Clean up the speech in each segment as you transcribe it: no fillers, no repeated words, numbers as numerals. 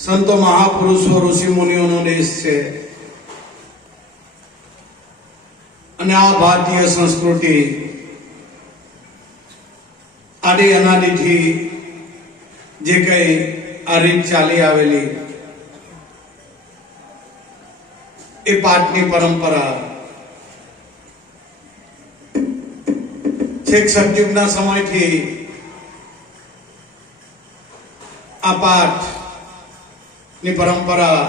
સંતો મહાપુરુષો ઋષિ મુનિઓનો દેશ છે અને આ ભારતીય સંસ્કૃતિ આદિ અનાદિથી જે કઈ આ રીત ચાલી આવેલી એ પાઠની પરંપરા છેક સતયુગના સમયથી આ પાઠ ની પરંપરા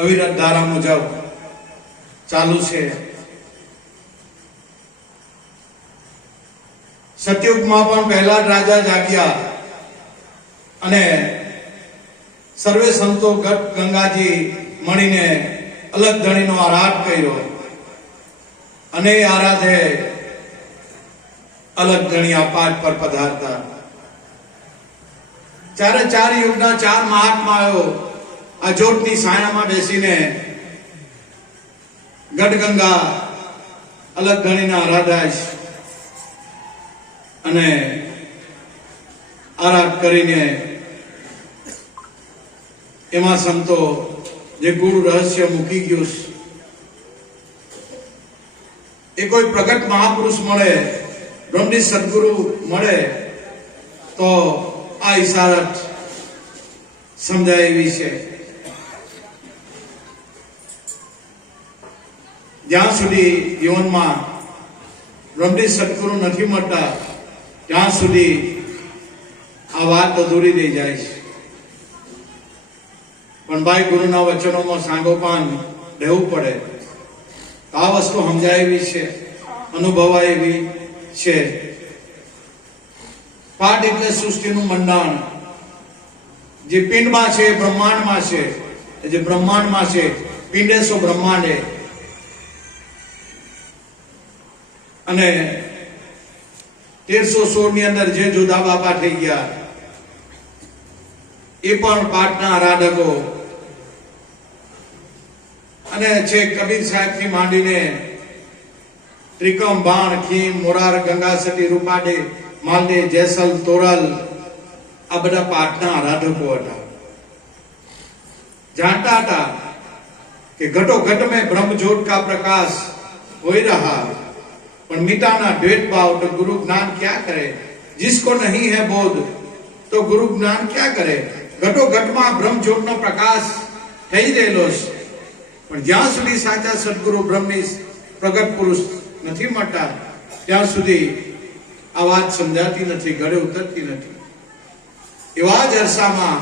અવિરત ધારા મુજબ ચાલુ છે. સતયુગમાં પણ પહેલા જ રાજા જાગ્યા અને સર્વે સંતો ગંગાજી મળીને અલગ ધણીનો આરાધ કર્યો અને એ આરાધે અલગ ધણી આ પાઠ પર પધારતા. ચારે ચાર યુગના ચાર મહાત્માઓ આ જોતની છાયામાં બેસીને ગઢગંગા અલગ ધણીના આરાધાશ અને આરાધ કરીને એમાં સંતો જે ગુરુ રહસ્ય મૂકી ગયું એ કોઈ પ્રગટ મહાપુરુષ મળે, બ્રહ્મની સદગુરુ મળે તો આ ઈશારત સમજાય એવી છે. જ્યાં સુધી જીવનમાં બ્રહ્મની સદગુરુ નથી મળતા ત્યાં સુધી આ વાત અધૂરી રહી જાય છે. પણ ભાઈ ગુરુના વચનોમાં સાંગોપાન રહેવું પડે. આ વસ્તુ સમજાય એવી છે, અનુભવાય એવી છે. પાઠ એટલે સૃષ્ટિનું મંડાણ. જે પિંડમાં છે બ્રહ્માંડમાં છે, જે બ્રહ્માંડમાં છે પિંડે સો બ્રહ્માંડે. અને 1316 ની અંદર જે જોધા બાપા થઈ ગયા એ પણ પાઠના આરાધકો અને છે કબીર સાહેબ થી માંડીને ત્રિકમ, બાણ, ખીમ, મોરાર, ગંગા સતી, રૂપાડે, માલદે, જેસલ, તોરલ આ બધા પાઠના આરાધકો હતા. जानता था कि घटो घट में ब्रह्म ज्योत का प्रकाश हो ही रहा, पर मिटाना द्वैत भाव तो गुरु ज्ञान क्या करे. जिसको नहीं है बोध तो गुरु ज्ञान क्या करे. घटो घट में ब्रह्म ज्योत नो प्रकाश થઈ રહેલો છે, પણ જ્યાં સુધી સાચા સદગુરુ બ્રહ્મની પ્રગટ પુરુષ નથી મળતા ત્યાં સુધી આ વાત સમજાતી નથી, ગળે ઉતરતી નથી. એવા જ અરસામાં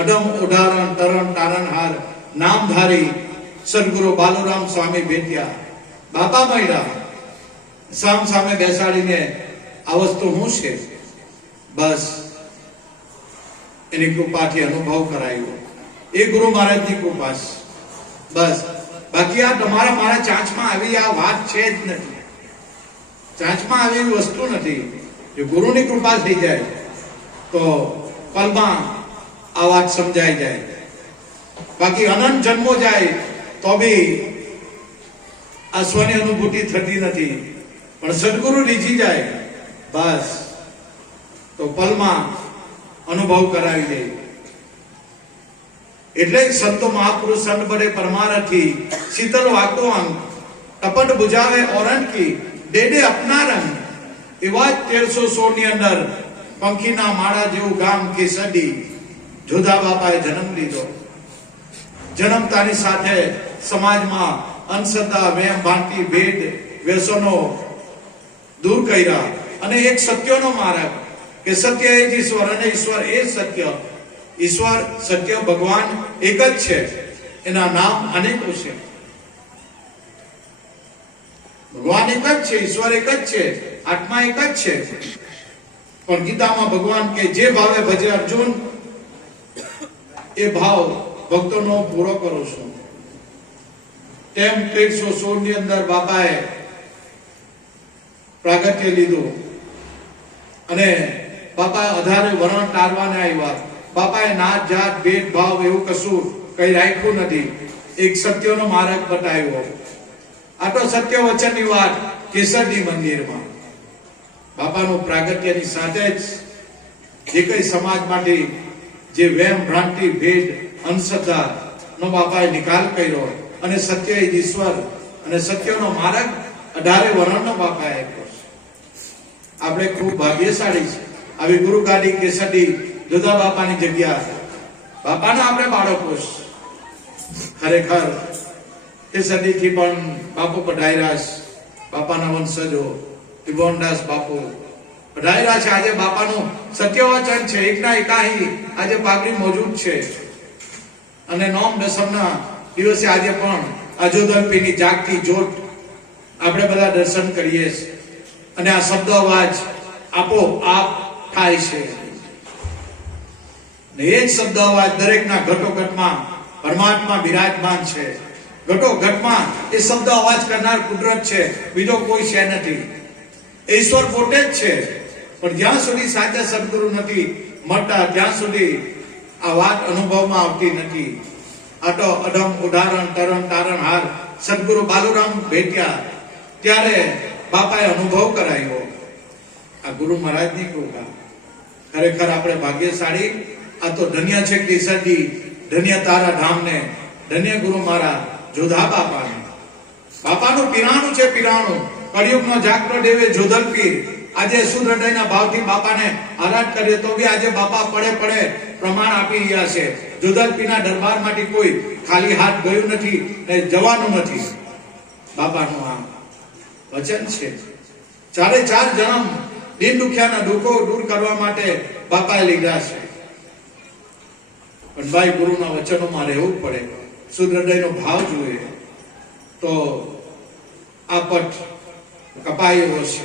અડમ ઉદાહરણ તરણ તારણહાર નામધારી સદગુરુ બાલુરામ સ્વામી ભેટ્યા. બાપા મળ્યા, સામ સામે બેસાડીને આ વસ્તુ શું છે બસ એની કૃપાથી અનુભવ કરાયો. એ ગુરુ મહારાજની કૃપા છે બસ. બાકી આ તમારા મારા ચાંચમાં આવી આ વાત છે જ નથી. ચાંચમાં આવી વસ્તુ નથી. જો ગુરુની કૃપા થઈ જાય તો પલમાં આ વાત સમજાઈ જાય. બાકી અનંત જન્મો જાય તો બી આ સ્વની અનુભૂતિ થતી નથી. પણ સદગુરુ રીઝી જાય બસ તો પલમાં અનુભવ કરાવી દે. એટલે સંતો મહાપુરુષ સંત બડે પરમારથી શીતલ વાકો અંગ ટપટ બુજાવે ઓરંગ કી દે દે અપના રંગ. એવા જ 1316 ની અંદર પંખીના માળા જેવું ગામ કેસડી જોધા બાપાએ જન્મ લીધો. જન્મતાની સાથે સમાજમાં અંધશ્રદ્ધા, વહેમ, ભ્રાંતિ, ભેદ, વ્યસનો દૂર કર્યા અને એક સત્યનો માર્ગ કે સત્ય એ જ ઈશ્વર અને ઈશ્વર એ સત્ય. ઈશ્વર સત્ય ભગવાન એક જ છે, એના નામ અનેકો છે. ભગવાન એક જ છે, ઈશ્વર એક જ છે, આત્મા એક જ છે. પણ ગીતામાં ભગવાન કે જે ભાવે ભજે અર્જુન એ ભાવ ભક્તોનો પૂરો કરો છું. તેમ 1316 ની અંદર બાપાએ પ્રાગટ્ય લીધું અને બાપા અધારે વરણ તારવાને આવ્યા. બાપાએ નાત જાત ભેદભાવ એવું કશું કઈ રાખ્યું નથી. એક સત્યનો માર્ગ બતાવ્યો. આ તો સત્ય વચનની વાત કેસરડી મંદિરમાં બાપાનું પ્રાગટ્યની સાથે જ જે કઈ સમાજ માટે જે વેમ ભ્રાંતિ ભેદ અંધશ્રદ્ધા નો બાપાએ નિકાલ કર્યો અને સત્ય એ ઈશ્વર અને સત્યનો માર્ગ 18 વર્ષનો બાપાએ આપ્યો છે. આપણે ખૂબ ભાગ્યશાળી છે આવી ગુરુ ગાડી કેસડી જુદા બાપાની જગ્યા બાપાના આપણે બાળકો છે. ખરેખર કેસડીથી પણ બાપુ પઢાયરાસ બાપાના વંશજો ત્રિભુવનદાસ બાપુ પઢાયરા છે. આજે બાપાનું સત્યવચન છે એકના એકાહી આજે પાઘડી મોજૂદ છે અને નોમ દસમના દિવસે આજે પણ અજોદલપીની જાગતી જ્યોત આપણે બધા દર્શન કરીએ છીએ અને આ શબ્દ અવાજ આપો આપ થાય છે. ને એ જ શબ્દ અવાજ દરેકના ઘટોઘટમાં પરમાત્મા બિરાજમાન છે. ઘટોઘટમાં એ શબ્દ અવાજ કરનાર કુદરત છે, બીજો કોઈ છે નથી. ઈશ્વર પોતે જ છે. પણ જ્યાં સુધી સાચા સદગુરુ નથી મળતા ત્યાં સુધી આ વાત અનુભવમાં આવતી નથી. આ તો અઢમ ઉદાહરણ તરણ તારણ હાર સદગુરુ બાલુરામ ભેટ્યા ત્યારે બાપાએ અનુભવ કરાયો. આ ગુરુ મહારાજની કૃપા. ખરેખર આપણે ભાગ્યશાળી. આ તો ધન્ય છે કેસરજી, ધન્ય તારા ધામને, ધન્ય ગુરુ મારા જોધા બાપાને. બાપાનું પીરાણું છે પીરાણું. કળિયુગનો જાગતો દેવે જોધલ પીર. આજે શુદ્ધ હૃદયના ભાવથી બાપાને આરાધ કરીએ તો બી આજે બાપા પડે પડે પ્રમાણ આપી રહ્યા છે. જોધલ પીરના દરબારમાંથી કોઈ ખાલી હાથ ગયું નથી ને જવાનું નથી. બાપાનું આ વચન છે. ચારે ચાર જન્મ દિન દુખિયાના દુઃખો દૂર કરવા માટે બાપાએ લીધા છે. પણ ભાઈ ગુરુના વચનોમાં રહેવું પડે, શુદ્ધ હૃદયનો ભાવ જોઈએ તો આ પટ કપાયેલો છે.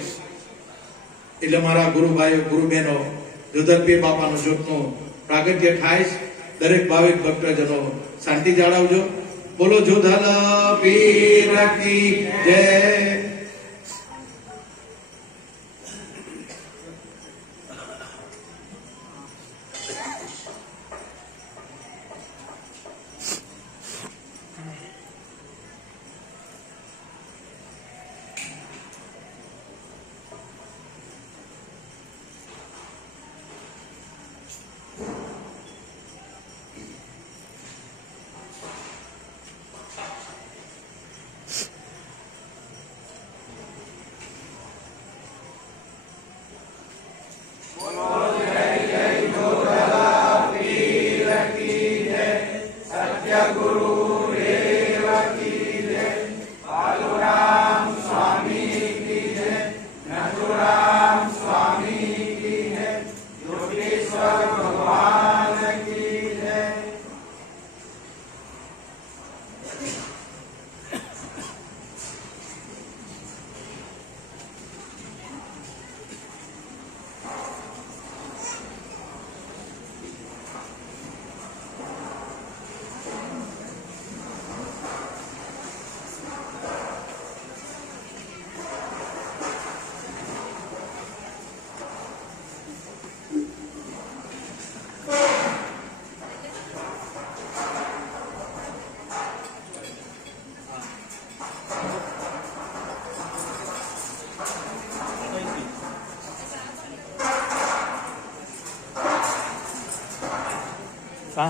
એટલે મારા ગુરુભાઈઓ ગુરુબહેનો જોધલપીર બાપાનું જ્યોતનું પ્રાગટ્ય થાય. દરેક ભાવિક ભક્તજનો શાંતિ જાળવજો. બોલો જોધલ પીર કી જય.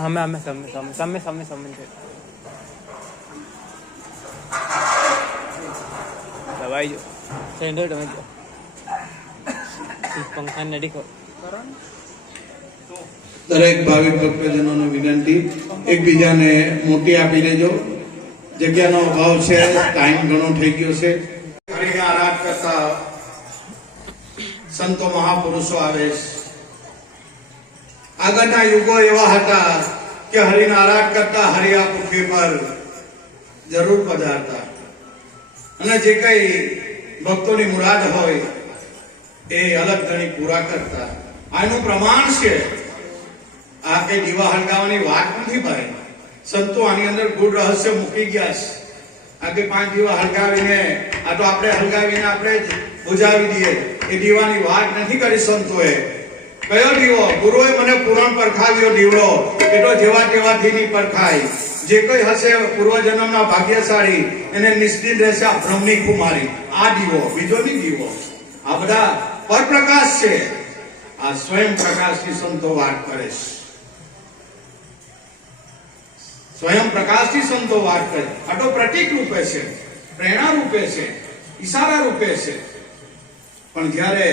हमें समय दवाई जो सेंडर તમે જો પંખા નડી કરો. દરેક ભાવિક ભક્તજનોને વિનંતી એકબીજાને મોટી આપી લેજો. જગ્યાનો અભાવ છે, ટાઈમ ઘણો થઈ ગયો છે. હરિને આરાધ કરતા સંતો મહાપુરુષો આવે છે. આગળના યુગો એવા હતા કે હરિને આરાધ કરતા હરિયા પૃથ્વી પર જરૂર પધારતા અને જે કઈ ભક્તોની મુરાદ હોય એ અલગ ગણી પૂરા કરતા. આનું પ્રમાણ છે. આ કઈ દીવા હળગાવવાની વાત નથી ભાઈ. સંતો આની અંદર ગુડ રહસ્ય મૂકી ગયા છે. આ કે 5 દીવા હળગાવીને આ તો આપણે હળગાવીને આપણે જ બુજાવી દઈએ એ દીવાની વાત નથી કરી સંતોએ. કયો દીવો? ગુરુએ મને પુરાણ પરખાવ્યો દીવડો, એ તો જેવા તેવાથી ની પરખાય. જે કઈ હશે પૂર્વજન્મના ભાગ્યશાળી એને નિશ્ચિત રહેશે આ બ્રહ્મની કુમારી. આ દીવો, બીજો નહીં દીવો. આ બધા પરપ્રકાશ છે. આ સ્વયં પ્રકાશની સંતો વાત કરે છે. સ્વયં પ્રકાશથી સંતો વાત કરે. આ તો પ્રતીક રૂપે છે, પ્રેરણા રૂપે છે, ઈશારા રૂપે છે. પણ જ્યારે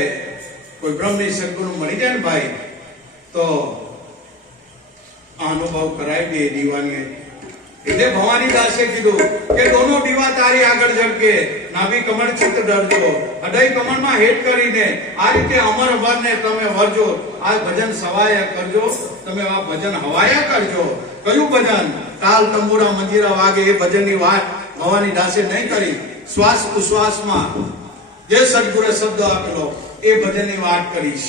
કોઈ બ્રહ્મની સદગુરુ મળી જાય ને ભાઈ, તો આ અનુભવ કરાવી દે દીવાની. એટલે ભવાની દાસે કીધું કે દોનો દીવા તારી આગળ ઝળકે, નાભી કમળ ચિત્ત ડરજો, અડઈ કમળમાં હેઠ કરીને આ રીતે અમર અમરને તમે વરજો. આ ભજન સવાયા કરજો, તમે આ ભજન હવાયા કરજો. કયું ભજન? તાલ તંબુરા મંજીરા વાગે એ ભજનની વાત ભવાની દાસે નહીં કરી. શ્વાસ ઉશ્વાસમાં જે સદગુરુએ શબ્દ આપેલો એ ભજનની વાત કરીશ.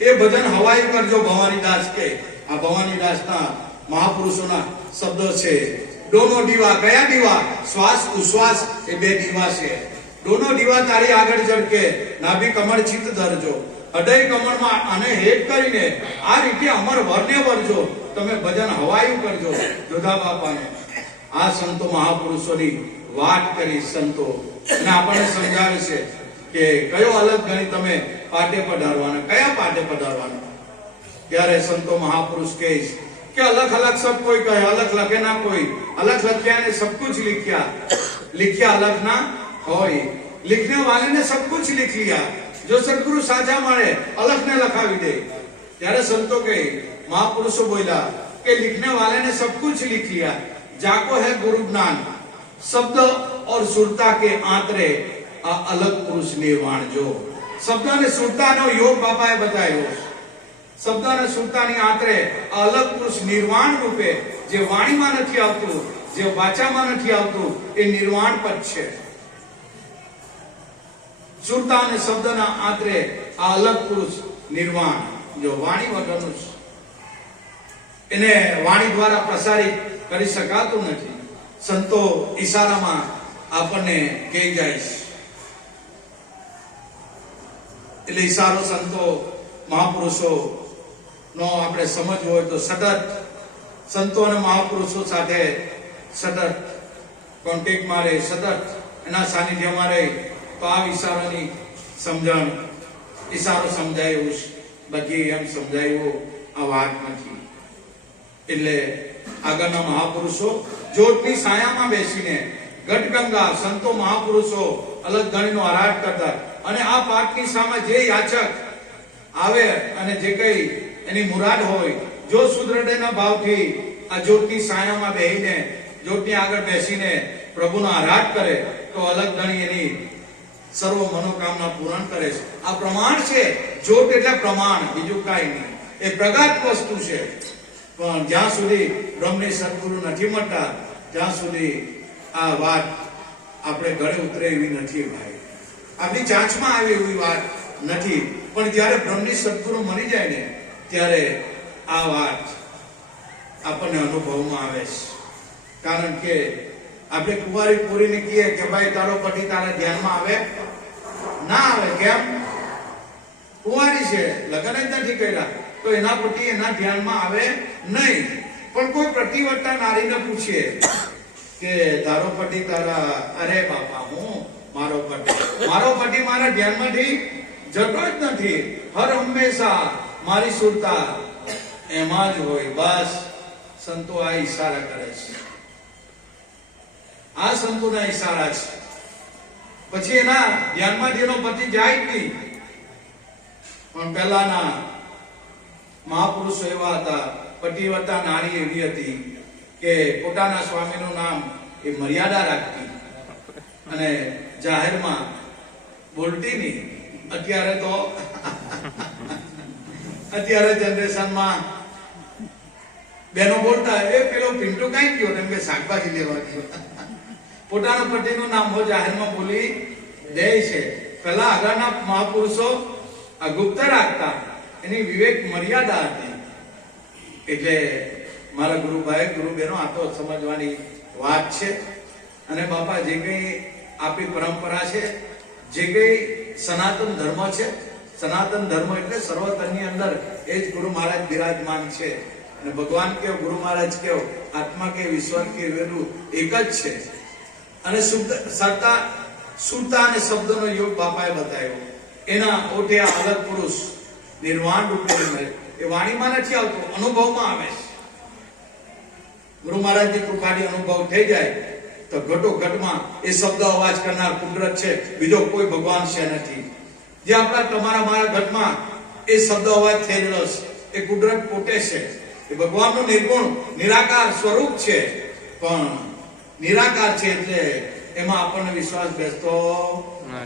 એ ભજન હવાયું કરજો. ભવાની દાસ કે આ ભવાની દાસના મહાપુરુષોના શબ્દો છે. દોનો દીવા, કયા દીવા? શ્વાસ ઉશ્વાસ એ બે દીવા છે. દોનો દીવા તારી આગળ ઝળકે, નાભી કમળ ચિત્ત ધરજો, અડઈ કમળમાં આને હેઠ કરીને આ રીતે અમર વરને વરજો. તમે ભજન હવાયું કરજો. જોધા બાપાને આ સંતો મહાપુરુષોની વાત કરી સંતો, અને આપણને સમજાવે છે કે કયો અલગ ગણી તમે પાટે પધારવાના, કયા પાટે પધારવાના. ત્યારે સંતો મહાપુરુષ કહે કે अलग अलग सब कोई कहे, अलग लखे ना कोई. अलग लख्या ने सब कुछ लिखा, लिखा अलग ना होय. लिखने वाले ने सब कुछ लिख लिया. जो सदगुरु साचा मारे अलग ने लखावी दे. ત્યારે સંતો કહે, મહાપુરુષો બોલ્યા કે लिखने वाले ने सब कुछ लिख लिया, जाको है गुरु ज्ञान, शब्द और सुरता के आंतरे आ अलग पुरुष निर्वाण. जो शब्द અને સુરતાનો યોગ બાપાએ બતાવ્યો. શબ્દ અને સુરતાની આંતરે અલગ પુરુષ નિર્વાણ રૂપે જે વાણીમાં નથી આવતું, જે વાચામાં નથી આવતું, એ નિર્વાણ પદ છે. સુરતા અને શબ્દના આંતરે આ અલગ પુરુષ નિર્વાણ, જો વાણી વગરનું એને વાણી દ્વારા પ્રસારિત કરી શકાતું નથી. સંતો ઈશારામાં આપણને કહી જાય છે. એટલે ઈશારો સંતો મહાપુરુષો નો આપણે સમજવું હોય તો સતત સંતો અને મહાપુરુષો સાથે સતત કોન્ટેક્ટમાં રહે, સતત એના સાનિધ્યમાં રહે, તો આ ઈશારાની સમજણ, ઈશારો સમજાય એવું બાકી એમ સમજાયું આ વાત નથી. એટલે આગળના મહાપુરુષો જ્યોતની છાયામાં બેસીને ગઢગંગા સંતો મહાપુરુષો અલગ ગણીનો આરાધ કરતા. અને આ પાઠની સામે જે યાચક આવે અને જે કઈ એની મુરાદ હોય, જો સુદૃઢના ભાવથી આ જ્યોતની છાયામાં બેહીને જ્યોતની આગળ બેસીને પ્રભુનો આરાધ કરે, તો અલગ ગણી એની સર્વ મનોકામના પૂર્ણ કરે છે. આ પ્રમાણ છે. જ્યોત એટલે પ્રમાણ, બીજું કાંઈ નહીં. એ પ્રગટ વસ્તુ છે. પણ જ્યાં સુધી બ્રહ્મની સદગુરુ નથી મળતા, ત્યાં સુધી આ વાત આપણે ગળે ઉતરે એવી નથી ભાઈ. આપણી ચાંચમાં આવે એવી વાત નથી. પણ જ્યારે બ્રહ્મની સદગુરુ મળી જાય ને, ત્યારે આ વાત આપણને અનુભવમાં આવે છે. કારણ કે આપણે કુંવારી પૂરીને કહીએ કે ભાઈ તારો પતિ તારા ધ્યાનમાં આવે, ના આવે. કેમ? કુંવારી છે, લગ્ન જ નથી કર્યા, તો એના પતિ એના ધ્યાનમાં આવે નહીં. પણ કોઈ પ્રતિવર્તા નારીને પૂછીએ કે તારો પતિ તારા, અરે બાપા હું મારો પતિ મારા ધ્યાનમાંથી જતો જ નથી, હર હંમેશા મારી સુરતા એમાં જ હોય. બસ સંતો આ ઈશારા કરે છે. આ સંતોના ઈશારા છે. પછી એના ધ્યાનમાંથી એનો પતિ જાય જ નહીં. પણ પહેલાના મહાપુરુષો એવા હતા, પતિવ્રતા નારી એવી હતી કે પોતાના સ્વામીનું નામ એ મર્યાદા રાખતી અને જાહેરમાં બોલતી નહીં. અત્યારે જનરેશનમાં બેનો બોલતા, એ પેલો પિન્ટુ કઈ ગયો, એમ કે શાકભાજી લેવા ગયો. પોતાના પતિનું નામ હો જાહેરમાં બોલી દે છે. પેલા આગળના મહાપુરુષો આ ગુપ્ત રાખતા, એની વિવેક મર્યાદા હતી. એટલે મારા ગુરુભાઈ ગુરુબેનો આ તો સમજવાની વાત છે. અને બાપા જે કઈ આપણી પરંપરા છે, જે કઈ સનાતન ધર્મ છે, સનાતન ધર્મ એટલે સર્વતરની અંદર એ જ ગુરુ મહારાજ બિરાજમાન છે. અને ભગવાન કેવો, ગુરુ મહારાજ કેવો, આત્મા કે ઈશ્વર કે વેલું એક જ છે. અને સુરતા અને શબ્દનો યોગ બાપાએ બતાવ્યો. એના ઓઠે અલગ પુરુષ નિર્વાણ રૂપે મળે. એ વાણીમાં નથી આવતો, અનુભવમાં આવે છે. ગુરુ મહારાજની કૃપાની અનુભવ થઈ જાય તો ઘટો ઘટમાં એ શબ્દ અવાજ કરનાર કુદરત છે, બીજો કોઈ ભગવાન છે નથી. જે આપણા તમારા મારા ઘટમાં એ શબ્દ અવાજ થઈ રહ્યો છે એ કુદરત પોતે છે. એ ભગવાનનું નિર્ગુણ નિરાકાર સ્વરૂપ છે, પણ નિરાકાર છે એટલે એમાં આપણને વિશ્વાસ બેસતો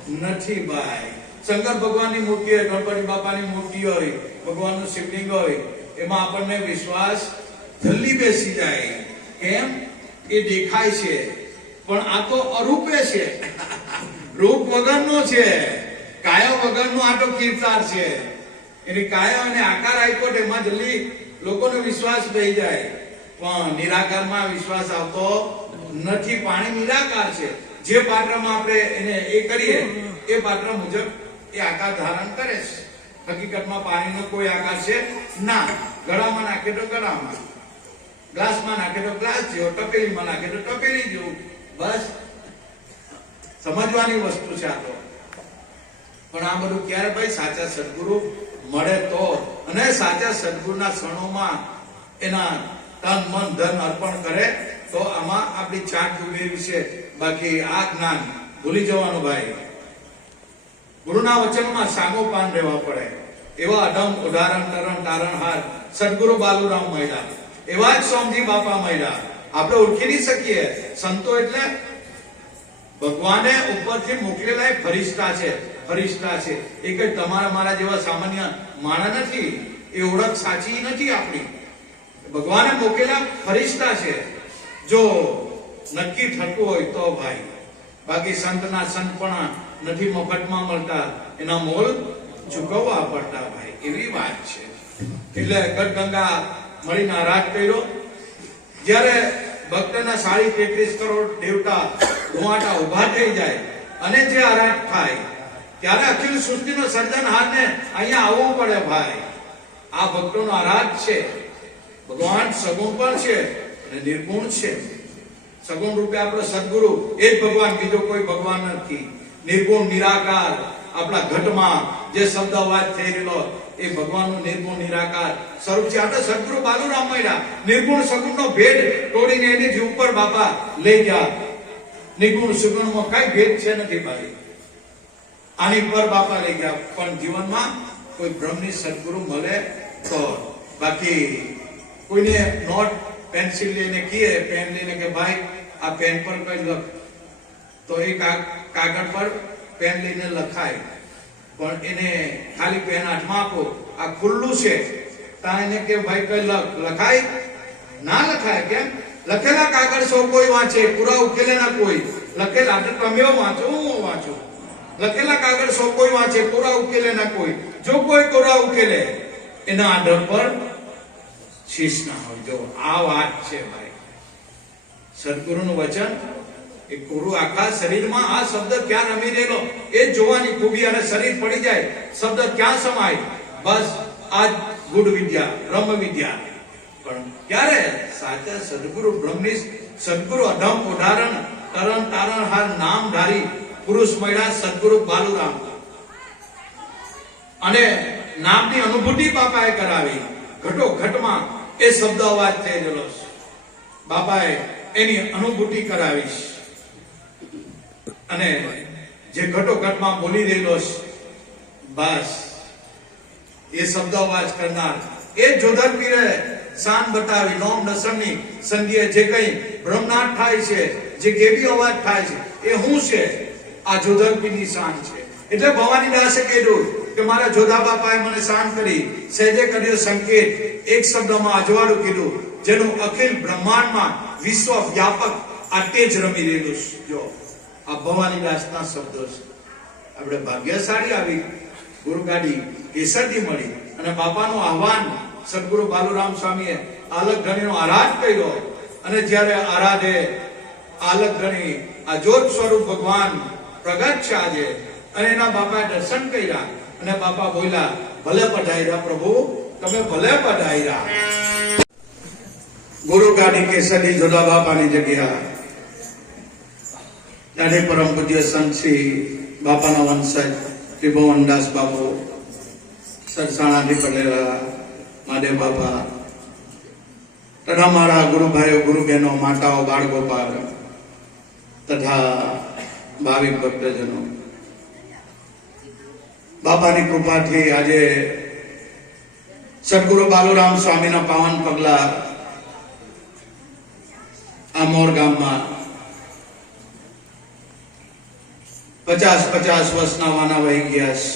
નથી ભાઈ. શંકર ભગવાનની મૂર્તિ હોય, ગણપતિ બાપાની મૂર્તિ હોય, ભગવાનનું શિવલિંગ હોય, એમાં આપણને વિશ્વાસ જલ્દી બેસી જાય. કેમ? એ દેખાય છે, પણ આ તો અરૂપે છે, રૂપ વગરનો છે, કાયા વગરનો આ તો કીર્તાર છે. એની કાયા અને આકાર આપ્યો એમાં જલ્દી લોકોનો વિશ્વાસ બેસી જાય, પણ નિરાકારમાં વિશ્વાસ આવતો નથી. પાણી નિરાકાર છે, જે પાત્રમાં આપણે એને એ કરીએ એ પાત્ર મુજબ એ આકાર ધારણ કરે છે. હકીકતમાં પાણીનો કોઈ આકાર છે ના. ગળામાં નાખે તો ગળામાં, ગ્લાસમાં નાખે તો ગ્લાસ જેવો, ટપેલીમાં નાખે તો ટપેલી જેવું. બસ સમજવાની વસ્તુ છે આ તો. પણ આ બધું ક્યારે ભાઈ? સાચા સદગુરુ મળે તો, અને સાચા સદગુરુના ક્ષણોમાં એના તન મન ધન અર્પણ કરે તો આમાં આપણી ચાક જોવી છે. બાકી આ જ્ઞાન ભૂલી જવાનું ભાઈ. ગુરુના વચનમાં સાગોપાન રહેવા પડે. એવા અઢમ ઉદાહરણ તરણ તારણહાર સદગુરુ બાલુરામ મળ્યા, એવા જ સ્વામીજી બાપા મળ્યા. આપણે ઓળખી નહીં શકીએ. સંતો એટલે ભગવાને ઉપરથી મોકલેલા ફરિશ્તા છે. ફરિશ્તા છે એ કઈ તમારા મારા જેવા સામાન્ય માણસ નથી. એ ઓળખ સાચી નથી આપણી. ભગવાને મોકલેલા ફરિશ્તા છે. જો નક્કી થતું હોય તો ભાઈ. બાકી સંતના સંતપણા નથી મફતમાં મળતા, એના મોલ ચૂકવવા પડતા ભાઈ. એવી વાત છે. એટલે ગઢગંગા મળી નારાજ કર્યો. જ્યારે ભક્તના 33 કરોડ દેવતા રૂવાટા ઉભા થઈ જાય અને જે આરાધ થાય ત્યારે અખિલ સૃષ્ટિનો સર્જનહારને અહીંયા આવવું પડે ભાઈ. આ ભક્તોનો આરાધ છે. ભગવાન સગુણ પણ છે અને નિર્ગુણ છે. સગુણ રૂપે આપણો સદગુરુ એ જ ભગવાન, બીજો કોઈ ભગવાન નથી. નિર્ગુણ નિરાકાર આપણા ઘટમાં જે શબ્દ અવાજ થઈ રહેલો એ ભગવાનનું નિર્ગુણ નિરાકાર સ્વરૂપ છે. આપણે સદગુરુ બાલુરામ મળ્યા. નિર્ગુણ સગુણનો ભેદ તોડીને એની જ ઉપર બાપા લઈ ગયા. નિર્ગુણ સગુણમાં કઈ ભેદ છે નથી ભાઈ. આની પર બાપા લઈ ગયા. પણ જીવનમાં કોઈ બ્રહ્મની સદગુરુ મળે તો. બાકી કોઈને નોટ પેન્સિલ લઈને કીએ, પેન લઈને કે ભાઈ આ પેન પર કઈ લખ, તો એ કાગળ પર પેન લઈને લખાય. પણ એને ખાલી પેન હાથમાં આપો, આ ખુલ્લું છે, ત્યાં એને કે ભાઈ કઈ લખાય ના લખાય. કેમ? લખેલા કાગળ સૌ કોઈ વાંચે, પૂરા ઉકેલે ના કોઈ. લખેલા તમે વાંચો, હું વાંચું. લખેલા કાગળ સૌ કોઈ વાંચે, પૂરા ઉકેલે ના કોઈ. જો કોઈ પૂરા ઉકેલે એના આધાર પર શીશ ના હોય. જો આ વાત છે ભાઈ. સદગુરુનું વચન એ કોરું આખા શરીરમાં આ શબ્દ ક્યાં રમી રહેલો એ જોવાની ખૂબી. અને શરીર પડી જાય, શબ્દ ક્યાં સમાય. બસ આ ગુડ વિદ્યા, બ્રહ્મ વિદ્યા. પણ ક્યારે? સાચા સદગુરુ બ્રહ્મની સદગુરુ અઢમ ઉદાહરણ તરણ તારણહાર નામધારી પુરુષ મળ્યા સદગુરુ બાલુરામ. અને નામની અનુભૂતિ બાપાએ કરાવી. ઘટો ઘટમાં એ શબ્દ અવાજ થઈ રહેલો છે. બાપાએ એની અનુભૂતિ કરાવી. અને જે ઘટો ઘટમાં બોલી રહેલો છે, બસ એ શબ્દ અવાજ કરનાર એ જોધર પીરે શાન બતાવી. નોમ નસમની સંધ્યે જે કઈ બ્રહ્મનાથ થાય છે, જે ગેબી અવાજ થાય છે, એ હું છે? આ જોધર પીરની શાન છે. એટલે ભવાની દાસે કીધું કે મારા જોધા બાપાએ મને શાન કરી, સહેજે કર્યો સંકેત, એક શબ્દમાં અજવાળું કીધું, જેનું અખિલ બ્રહ્માંડમાં વિશ્વ વ્યાપક આ તેજ રમી રહેલું છે. જો આ ભવાની દાસના શબ્દો છે. આપણે ભાગ્યશાળી આવી ગુરુગાડી કેસરથી મળી અને બાપાનું આહવાન સદગુરુ બાલુરામ સ્વામીએ આલક ધણીનો આરાધ કર્યો. અને જ્યારે આરાધે આલક ધણી આ જ્યોત સ્વરૂપ ભગવાન પ્રગટ છે આજે. અને એના બાપાએ દર્શન કર્યા અને બાપા બોલ્યા, ભલે પધાર્યા પ્રભુ, તમે ભલે પધાર્યા. ગુરુ ગાડી કેસરી જોધા બાપાની જગ્યા ત્યારે પરમ પૂજ્ય સંત શ્રી બાપાના વંશજ ત્રિભુવનદાસ બાપુ, સરસાણાથી પડેલા મહાદેવ બાપા, તથા મારા ગુરુ ભાઈઓ, ગુરુ બહેનો, માતાઓ, બાળગોપાલ તથા ભાવિક ભક્તજનો, બાપાની કૃપાથી આજે સદગુરુ બાલુરામ સ્વામીના પાવન પગલા આ મોર ગામમાં 50 વર્ષના વાના વહી ગયા છે.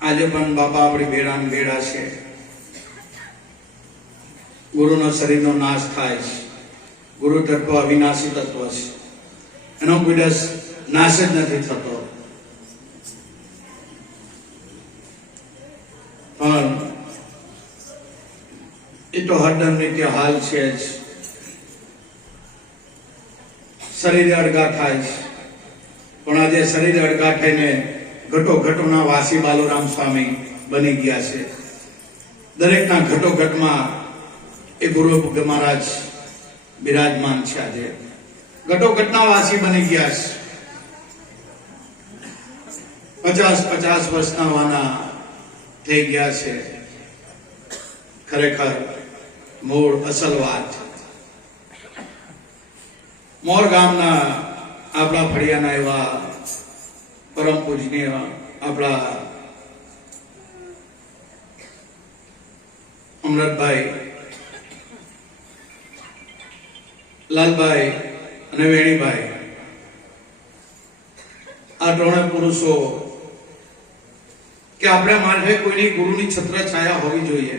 આજે પણ બાપા આપણી બેડાને બેડા છે. ગુરુનો શરીરનો નાશ થાય છે. ગુરુ તત્વ અવિનાશી તત્વ છે, એનો કોઈ દિવસ નાશ જ નથી થતો. પણ એ તો હરદમ નિત્ય હાલ છે જ. શરીરે અડગા થાય છે, પણ આજે શરીરે અડગા થઈને ઘટોઘટોના વાસી બાલુરામ સ્વામી બની ગયા છે. દરેકના ઘટોઘટમાં એ ગુરુ મહારાજ બિરાજમાન છે. આજે ઘટોઘટના વાસી બની ગયા છે. 50 વર્ષના વાના થઈ ગયા છે. ખરેખર મૂળ અસલ વાત. મોર ગામના આપણા ફળિયાના એવા પરમ પૂજનીય આપણા અમરતભાઈ, લાલભાઈ અને વેણીભાઈ, આ ત્રણે પુરુષો કે આપણે માથે કોઈની ગુરુની છત્ર છાયા હોવી જોઈએ.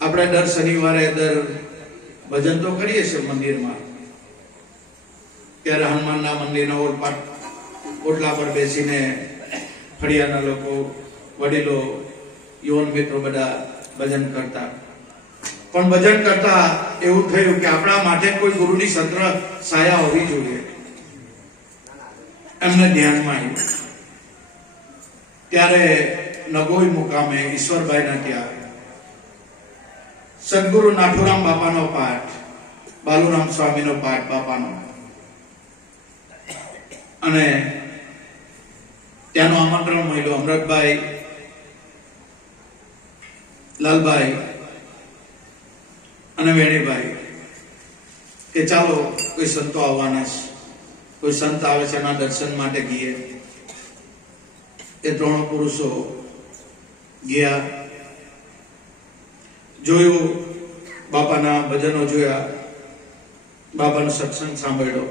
આપણે દર શનિવારે ભજન તો કરીએ છીએ મંદિરમાં, ત્યારે હનુમાનના મંદિરના ઓટલા પર બેસીને ફળિયાના લોકો, વડીલો, યુવાન મિત્રો બધા ભજન કરતા. પણ ભજન કરતા એવું થયું કે આપણા માટે કોઈ ગુરુની છત્ર છાયા હોવી જોઈએ. એમને ધ્યાનમાં આવ્યું. ત્યારે નગોઈ મુકામે ઈશ્વરભાઈના ત્યાં સદગુરુ નાથુરામ બાપાનો પાઠ, બાલુરામ સ્વામીનો પાઠ બાપાનો, અને ત્યાંનું આમંત્રણ મળ્યું. અમરતભાઈ, લાલભાઈ અને વેણીભાઈ કે ચાલો કોઈ સંતો આવવાના છે, કોઈ સંત આવે છે એના દર્શન માટે ગઈએ. એ ત્રણ પુરુષો ગયા, જોયું, બાપાના ભજનો જોયા, બાપાનો સત્સંગ સાંભળ્યો.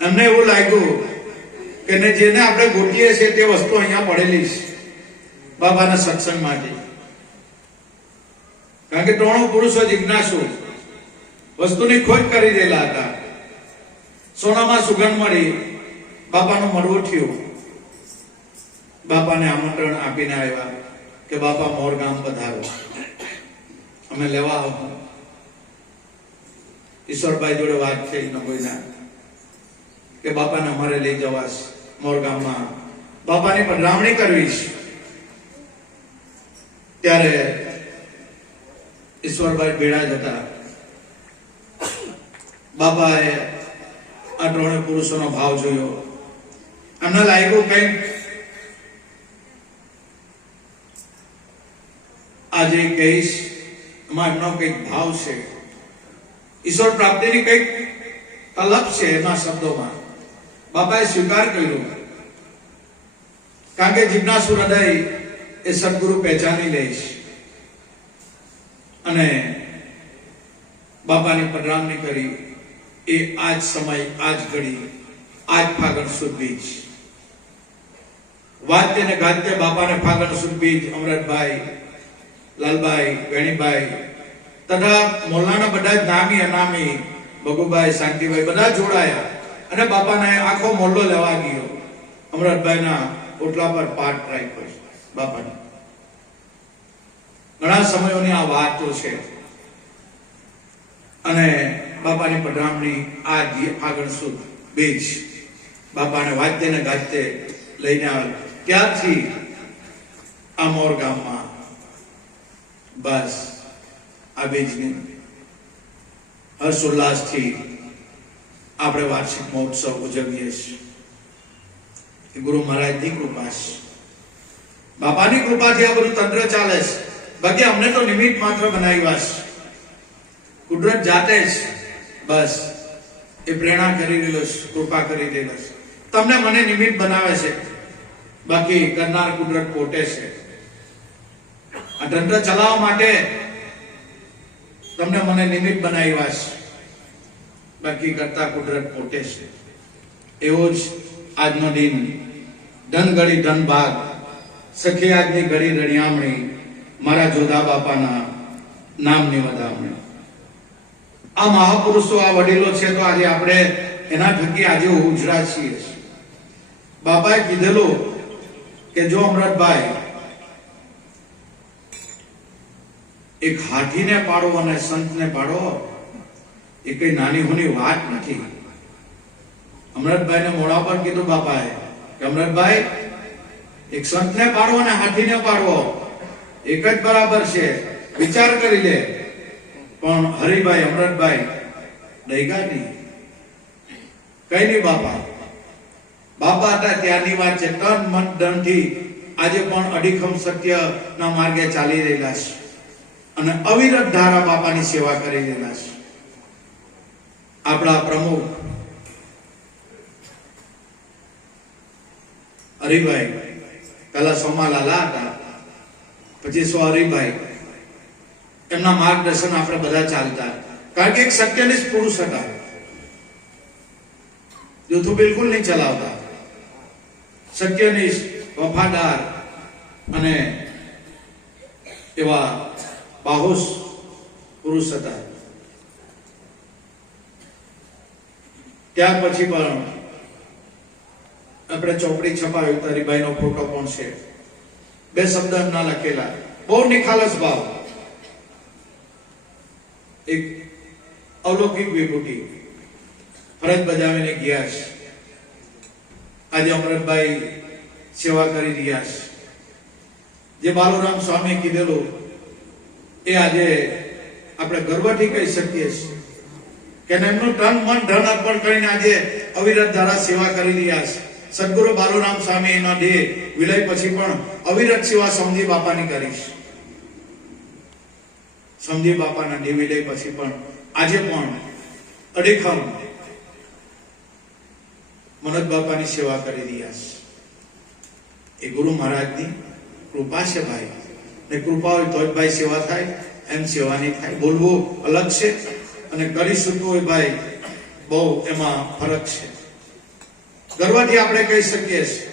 એમને એવું લાગ્યું કે જેને આપણે ગોતીએ છીએ તે વસ્તુ અહીંયા પડેલી છે બાપાના સત્સંગ માટે. કારણ કે ત્રણો પુરુષો જિજ્ઞાસુ, વસ્તુની ખોજ કરી રહેલા હતા. સોનામાં સુગંધ મળી, બાપાનું મળવું થયું. બાપાને આમંત્રણ આપીને આવ્યા કે બાપા મોર ગામ પધારો, અમે લેવા આવો. ઈશ્વરભાઈ જોડે વાત થઈ નગોઈના કે બાપાને અમારે લઈ જવાશ મોર ગામમાં, બાપાની પધરામણી કરવી છે. ત્યારે ઈશ્વરભાઈ ભેળા જતા બાપાએ આ ત્રણે પુરુષોનો ભાવ જોયો. એમને લાગ્યું કંઈક આજે કહીશ એમાં એમનો કંઈક ભાવ છે, ઈશ્વર પ્રાપ્તિની કંઈક તલબ છે એના શબ્દોમાં. બાપાએ સ્વીકાર કર્યો, કારણ કે જિજ્ઞાસુ હૃદય એ સદગુરુ પહેચાની લઈશ. અને બાપાની પધરામણી કરી. એ આજ સમય, આજ ઘડી, આજ ફાગણ સુદ બીજ, વાદ્ય ને ગાદ્ય બાપાને ફાગણ સુદ બીજ અમરતભાઈ, લાલભાઈ, વેણીભાઈ તથા મોલ્લાના બધા જ નામી અનામી, ભગુભાઈ, શાંતિભાઈ બધા જોડાયા અને બાપાને આખો મોલ્લો લેવા ગયો. અમરતભાઈના ઓટલા પર પાઠ રાખ્યો બાપાને. ઘણા સમયોની આ વાતો છે. અને બાપાની પધરામણી આ ફાગણ સુદ બીજ બાપાને વાદ્ય ને ગાજતે લઈને આવે. ત્યારથી આ મોર ગામમાં બસ આ બીજની હર્ષોલ્લાસથી આપણે વાર્ષિક મહોત્સવ ઉજવીએ છીએ. ગુરુ મહારાજની કૃપા છે, બાપાની કૃપાથી આ બધું તંત્ર ચાલે છે. બાકી અમને તો નિમિત્ત માત્ર બનાવ્યા છે. કુદરત જાતે જ બસ એ પ્રેરણા કરી રહેલો છે, કૃપા કરી રહેલો છે. તમને મને નિમિત્ત બનાવે છે, બાકી કરનાર કુદરત પોતે છે. આ તંત્ર ચલાવવા માટે તમને મને નિમિત્ત બનાવ્યા છે, બાકી કરતા કુદરત પોતે છે. એવો જ આજનો દિન, ધન ઘડી ધન ભાગ, સખી આજની ઘડી રણિયામણી, મારા જોધા બાપાના નામની વધામણી. આ મહાપુરુષો, આ વડીલો છે, તો આજે આપણે એના થકી આજે ઉજળા છીએ. બાપાએ કીધેલું કે જો અમૃતભાઈ એક હાથીને પાડો અને સંતને પાડો એ કઈ નાની હોની વાત નથી. અમૃતભાઈને મોઢા પર કીધું બાપાએ કે અમૃતભાઈ એક સંતને પાડો અને હાથીને પાડવો એક જ બરાબર છે, વિચાર કરી લે. પણ હરિભાઈ અમૃતભાઈ ડૈગા નહીં, કઈ નહીં. બાપા હતા ત્યારની વાત છે. તન મન ધનથી આજે પણ અડીખમ સત્યના માર્ગે ચાલી રહેલા છે અને અવિરત ધારા બાપાની સેવા કરી રહેલા છે. આપણા પ્રમુખ હરિભાઈ પેલા સોમા લાલા હતા, પછી હરિભાઈ, એમના માર્ગદર્શન આપણે બધા ચાલતા. કારણ કે એક સત્યનિષ્ઠ પુરુષ હતા, જૂઠું બિલકુલ નહીં ચલાવતા. સત્યનિષ્ઠ, વફાદાર અને એવા બાહોશ પુરુષ હતા. ત્યાર પછી પણ આપણે ચોપડી છપાવી તો હરિભાઈનો ફોટો પણ છે. 2 શબ્દ એમના લખેલા, બહુ નિખાલસ ભાવ, એક અલૌકિક વિભૂતિ ફરજ બજાવીને ગયા છે. આજે અમૃતભાઈ સેવા કરી રહ્યા છે. જે બાલુરામ સ્વામી કીધેલું એ આજે આપણે ગર્વથી કહી શકીએ છીએ કે એમનું તન મન ધન અર્પણ કરીને આજે અવિરત ધારા સેવા કરી રહ્યા છે. સદગુરુ બાલુરામ સ્વામી એના દેહ વિલય પછી પણ અવિરત સેવા સમજી બાપાની કરીશ. સમજી બાપાના દેહ વિલય પછી પણ આજે પણ અડીખમ મનોજ બાપાની સેવા કરી રહ્યા છે. એ ગુરુ મહારાજની કૃપા છે ભાઈ. ને કૃપા હોય તો જ ભાઈ સેવા થાય, એમ સેવા નહીં થાય. બોલવું અલગ છે અને કરી શકવું હોય ભાઈ બહુ એમાં ફરક છે. ગર્વથી આપણે કહી શકીએ છીએ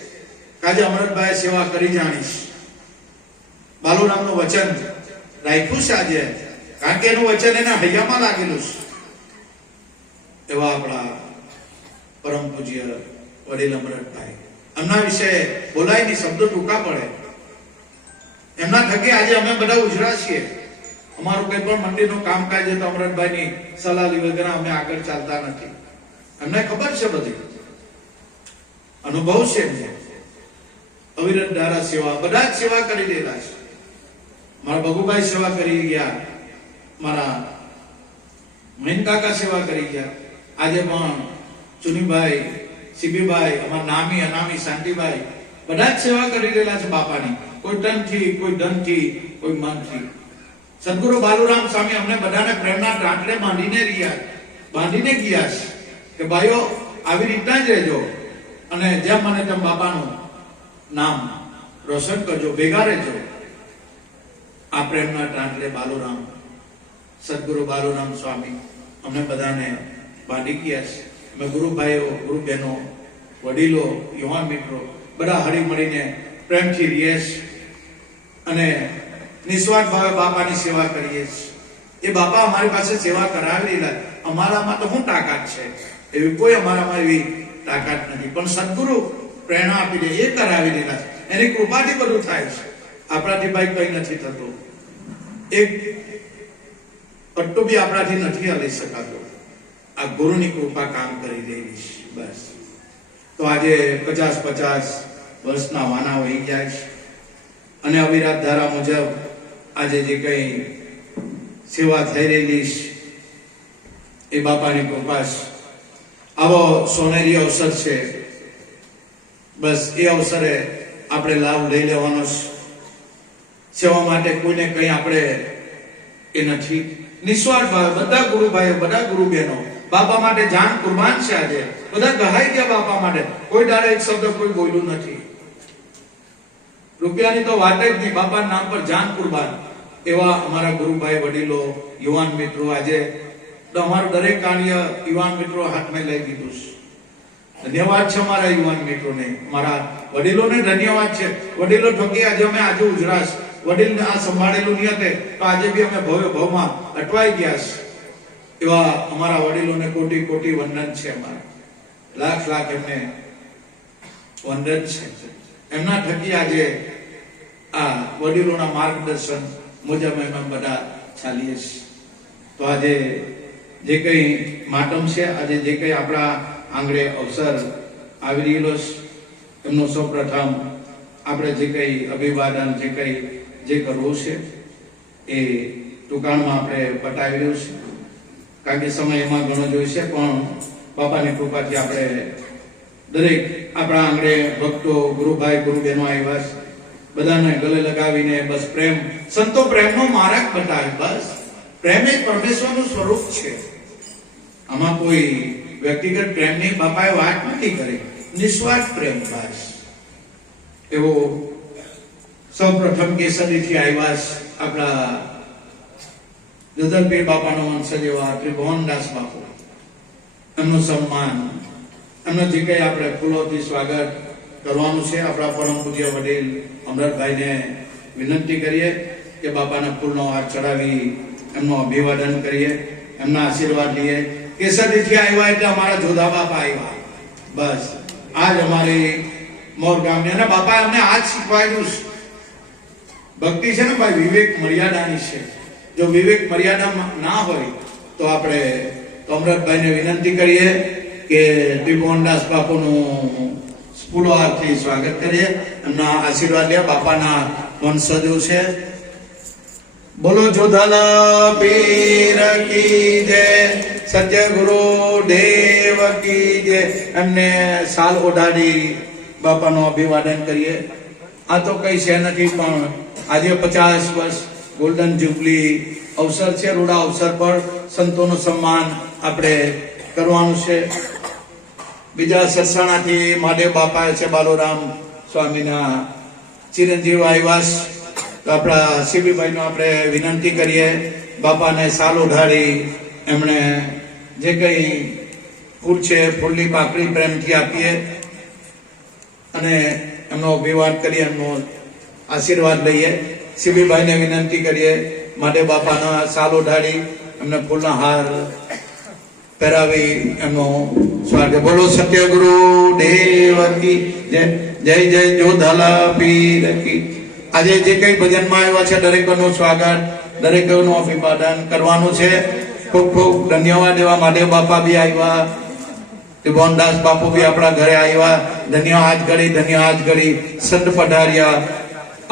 કે આજે અમૃતભાઈ સેવા કરી જાણીશ. બાલુરામનું વચન રાખ્યું છે આજે, કારણ કે એનું વચન એના હૈયામાં લાગેલું છે. એવા આપણા પરમ પૂજ્ય વડીલ અમૃતભાઈ, એમના વિશે બોલાય નહીં, શબ્દો ટૂંકા પડે. એમના થકી આજે અમે બધા ઉજળા છીએ. અમારું કોઈ પણ મંદિરનું કામકાજ છે તો અમૃતભાઈની સલાહ વગર અમે આગળ ચાલતા નથી. એમને ખબર છે, બધી અનુભવ છે એમને. અવિરત ધારા સેવા, બધા જ સેવા કરી રહેલા છે. મારા બગુભાઈ સેવા કરી ગયા, મારા મહેન કાકા સેવા કરી ગયા. આજે પણ ચુનીભાઈ, સીબીભાઈ, અમારા નામી અનામી શાંતિભાઈ બધા જ સેવા કરી રહેલા છે બાપાની. કોઈ તનથી, કોઈ ધનથી, કોઈ મનથી. સદગુરુ બાલુરામ સ્વામી અમને બધાને પ્રેમના ટાંટરે બાંધીને ગયા છે કે ભાઈઓ આવી રીતના જ રહેજો અને જેમ મને તેમ બાપાનું નામ રોશન કરજો, ભેગા રહેજો. આ પ્રેમના ટાંટરે બાલુરામ, સદગુરુ બાલુરામ સ્વામી અમને બધાને બાંધી ગયા છે. અમે ગુરુભાઈઓ, ગુરુ બહેનો, વડીલો, યુવાન મિત્રો બધા હળી મળીને પ્રેમથી રહીએ અને નિસ્વાર્થ ભાવે બાપાની સેવા કરીએ છીએ. એ બાપા અમારી પાસે સેવા કરાવી રહેલા. અમારામાં તો શું તાકાત છે? એવી કોઈ અમારામાં એવી તાકાત નથી, પણ સદગુરુ પ્રેરણા આપી દે એ કરાવી રહેલા છે. એની કૃપાથી બધું થાય છે. આપણાથી ભાઈ કઈ નથી થતું. એક પટ્ટો બી આપણાથી નથી હલી શકાતો. આ ગુરુની કૃપા કામ કરી રહી છે. બસ તો આજે 50-50 વર્ષના વાના વહી ગયા છે અને અવિરત ધારા મુજબ આજે જે કઈ સેવા થઈ રહેલી છે એ બાપાની કૃપા છે. આવો સોનેરી અવસર છે. બસ એ અવસરે આપણે લાભ લઈ લેવાનો છે સેવા માટે કોઈને કંઈ આપણે એ નથી. નિસ્વાર્થ ભાવે બધા ગુરુ ભાઈઓ, બધા ગુરુ બહેનો બાપા માટે જાન કુરબાન છે. આજે બધા ગહાઈ ગયા બાપા માટે. કોઈ દાડે એક શબ્દ કોઈ બોલ્યું નથી. રૂપિયાની તો વાત જ નહીં, બાપાના નામ પર જાન કુરબાન. એવા અમારા ગુરુભાઈ, વડીલો, યુવાન મિત્રો, આજે તો અમારું દરેક કાર્ય યુવાન મિત્રો હાથમાં લઈ દીધું છે. ધન્યવાદ છે અમારા યુવાન મિત્રોને, મારા વડીલોને ધન્યવાદ છે. વડીલો થકી આજે અમે આજે ઉજરાશ વડીલ આ સંભાળેલું નહીં હતે તો આજે બી અમે ભવ્ય ભવમાં અટવાઈ ગયા છે. એવા અમારા વડીલોને કોટી કોટી વંદન છે. અમારા લાખ લાખ એમને વંદન છે. એમના થકી આજે આ વડીલોના માર્ગદર્શન મુજબ અમે બધા ચાલીએ છીએ. તો આજે જે કઈ માતમ છે, આજે જે કઈ આપણા આંગણે અવસર આવી રહેલો છે, એમનો સૌપ્રથમ આપણે જે કઈ અભિવાદન જે કરવું છે એ ટૂંકાણમાં આપણે બતાવી રહ્યું છે. કારણ કે સમય એમાં ઘણો જોઈશે, પણ બાપાની કૃપાથી આપણે દરેક આપણા આંગણે ભક્તો, ગુરુભાઈ, ગુરુ બહેનો આવ્યા છે. બધાને ગલે લગાવીને બસ પ્રેમ, સંતો પ્રેમનો માર્ગ બતાવે. બસ પ્રેમ એ પરમેશ્વરનું સ્વરૂપ છે. આમાં કોઈ વ્યક્તિગત પ્રેમની બાપાએ વાત નથી કરી, નિસ્વાર્થ પ્રેમ. બસ એવો સૌપ્રથમ કેસરીથી આવ્યા આપણા દુધલપીર બાપાનો વંશજ એવા ત્રિભુવનદાસ બાપુ. એમનું સન્માન, એમનું જે કંઈ આપણે ફૂલોથી સ્વાગત કરવાનું છે. આપણા પરમ પૂજ્ય વડીલ અમરતભાઈને વિનંતી કરીએ કે બાપાના ફૂલનો હાથ ચડાવી એમનું અભિવાદન કરીએ, એમના આશીર્વાદ લઈએ. કેસરીથી આવ્યા એટલે અમારા જોધા બાપા આવ્યા. બસ આજ અમારી મોર ગામની, અને બાપા અમને આજ શીખવાડ્યું છે. ભક્તિ છે ને ભાઈ, વિવેક મર્યાદાની છે. જો વિવેક મર્યાદા ના હોય તો આપણે અમરતભાઈને વિનંતી કરીએ કે ત્રિભુવનદાસ બાપુનું ફૂલોહારથી સ્વાગત કરીએ, એમના આશીર્વાદ લે. બાપાના વંશજો છે. બોલો જોધાલા પીર કી જય, સત્ય ગુરુ દેવ કી જય. એમને સાલ ઓઢાડી બાપાનું અભિવાદન કરીએ. આ તો કઈ છે નથી, પણ આજે 50 વર્ષ ગોલ્ડન જ્યુબલી અવસર છે. રૂડા અવસર પર સંતોનું સન્માન આપણે કરવાનું છે. બીજા સરસાણાથી મહાદેવ બાપા છે, બાલોરામ સ્વામીના ચિરંજીવ આવાસ. તો આપણા સીબીભાઈનો આપણે વિનંતી કરીએ, બાપાને સાલ ઓઢાડી એમણે જે કંઈ ફૂલ છે ફૂલની પાકડી પ્રેમથી આપીએ અને એમનો અભિવાદન કરીએ, એમનો આશીર્વાદ લઈએ. સીબીભાઈને વિનંતી કરીએ, મહાદેવ બાપાના સાલ ઓઢાડી એમને ફૂલના હાર પહેરાવી એમનો સ્વાગત. બોલો સત્ય ગુરુ દેવ કી જય, જય જય જોધાલા પીર કી. આજે જે કઈ ભજનમાં આવ્યા છે દરેકનું સ્વાગત, દરેકનું અભિવાદન કરવાનું છે. ખૂબ ખૂબ ધન્યવાદ. એવા મહાદેવ બાપા બી આવ્યા, ત્રિભુવનદાસ બાપુ બી આપણા ઘરે આવ્યા. ધન્યવાદ ગળી સંત પધાર્યા,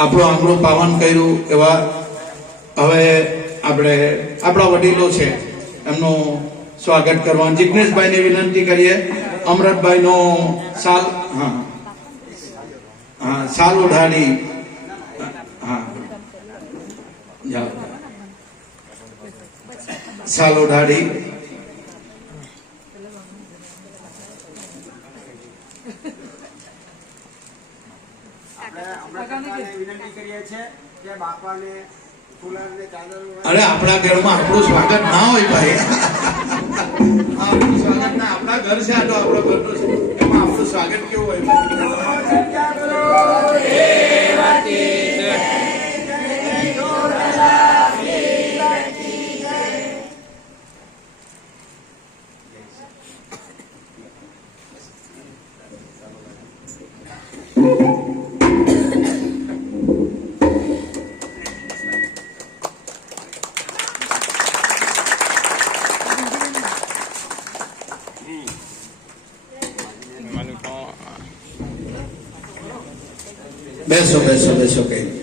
આપણું આંગણું પાવન કર્યું. એવા હવે આપણે આપણા વડીલો છે એમનું સ્વાગત કરવાનું. જિજ્ઞેશભાઈને વિનંતી કરીએ, અમરતભાઈનો સાલ સાલ ઓઢાડી સાલ ઓઢાડી વિનંતી કરીએ છીએ કે બાપાને ફૂલને ચાદર. અરે આપણા ઘરમાં આપણું સ્વાગત ના હોય ભાઈ. આપણું સ્વાગત ના, આપણા ઘર છે, આ તો આપણો ઘરનો છે, એમાં આપણું સ્વાગત કેવું હોય? બેસો કઈ